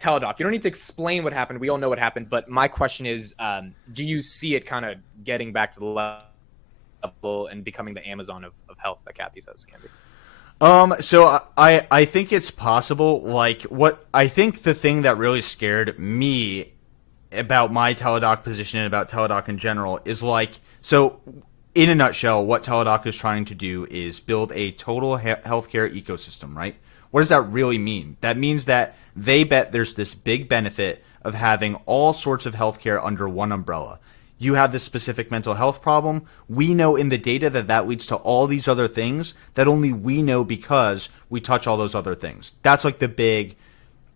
TELADOC. You don't need to explain what happened. We all know what happened. But my question is, do you see it kind of getting back to the level and becoming the Amazon of health that Kathy says can be? So I think it's possible. Like, what I think the thing that really scared me about my TeleDoc position and about TeleDoc in general is like, so in a nutshell, what TeleDoc is trying to do is build a total healthcare ecosystem, right? What does that really mean? That means that they bet there's this big benefit of having all sorts of healthcare under one umbrella. You have this specific mental health problem. We know in the data that that leads to all these other things that only we know because we touch all those other things. That's like the big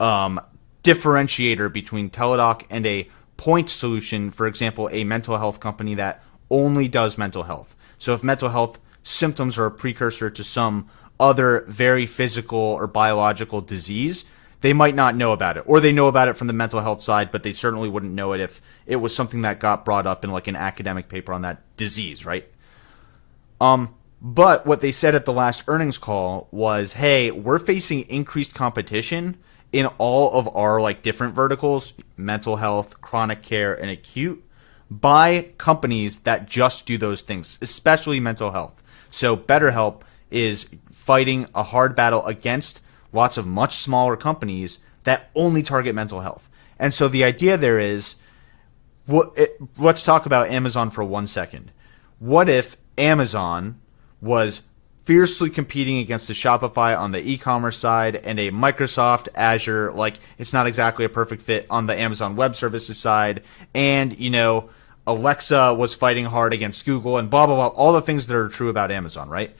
differentiator between TeleDoc and a point solution, for example, a mental health company that only does mental health. So if mental health symptoms are a precursor to some other very physical or biological disease, they might not know about it, or they know about it from the mental health side, but they certainly wouldn't know it if it was something that got brought up in like an academic paper on that disease, right? But what they said at the last earnings call was, hey, we're facing increased competition in all of our like different verticals, mental health, chronic care, and acute, by companies that just do those things, especially mental health. So BetterHelp is fighting a hard battle against lots of much smaller companies that only target mental health. And so the idea there is, let's talk about Amazon for 1 second. What if Amazon was fiercely competing against a Shopify on the e-commerce side and a Microsoft Azure, like it's not exactly a perfect fit, on the Amazon Web Services side, and, you know, Alexa was fighting hard against Google and blah, blah, blah, all the things that are true about Amazon, right?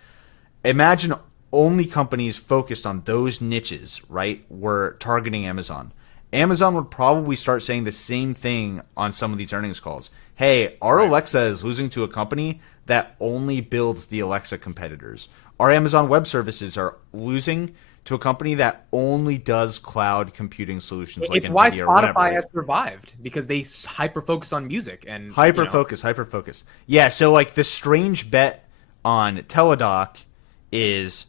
Imagine only companies focused on those niches, right, were targeting Amazon. Amazon would probably start saying the same thing on some of these earnings calls. Hey, our Alexa is losing to a company that only builds the Alexa competitors. Our Amazon Web Services are losing to a company that only does cloud computing solutions. Like It's why NVIDIA or whatever, Spotify right? has survived, because they hyper focus on music and Hyper focus. Yeah, so like the strange bet on TeleDoc is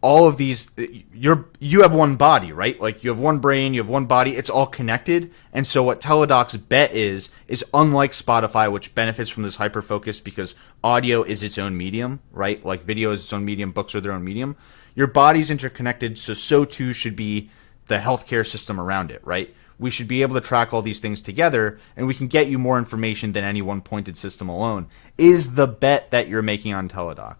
all of these, you have one body, right? Like you have one brain, you have one body, it's all connected. And so what TeleDoc's bet is unlike Spotify, which benefits from this hyper focus because audio is its own medium, right? Like video is its own medium, books are their own medium. Your body's interconnected, so too should be the healthcare system around it, right? We should be able to track all these things together, and we can get you more information than any one pointed system alone, is the bet that you're making on TeleDoc.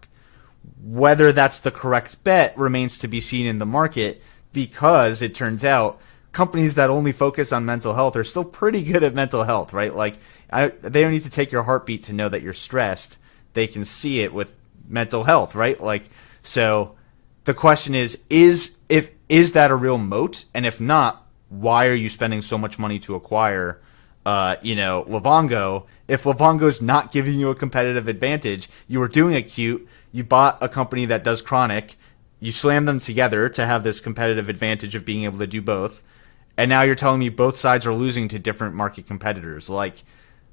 Whether that's the correct bet remains to be seen in the market, because it turns out companies that only focus on mental health are still pretty good at mental health, right? Like they don't need to take your heartbeat to know that you're stressed. They can see it with mental health, right? Like, so the question is that a real moat? And if not, why are you spending so much money to acquire, Livongo? If Livongo's not giving you a competitive advantage, you were doing acute, you bought a company that does chronic, you slam them together to have this competitive advantage of being able to do both, and now you're telling me both sides are losing to different market competitors. Like,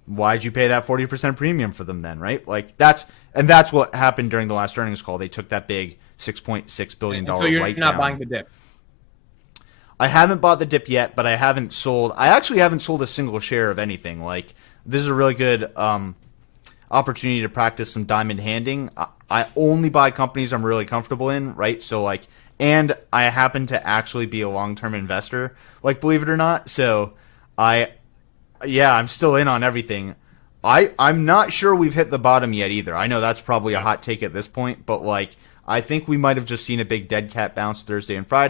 why'd you pay that 40% premium for them then, right? Like, that's what happened during the last earnings call. They took that big $6.6 billion and so you're write not down. buying the dip. I haven't bought the dip yet, but I actually haven't sold a single share of anything. Like, this is a really good opportunity to practice some diamond handing. I only buy companies I'm really comfortable in, right? So like, and I happen to actually be a long-term investor, like, believe it or not. So I'm still in on everything. I'm not sure we've hit the bottom yet either. I know that's probably a hot take at this point, but like, I think we might have just seen a big dead cat bounce Thursday and Friday.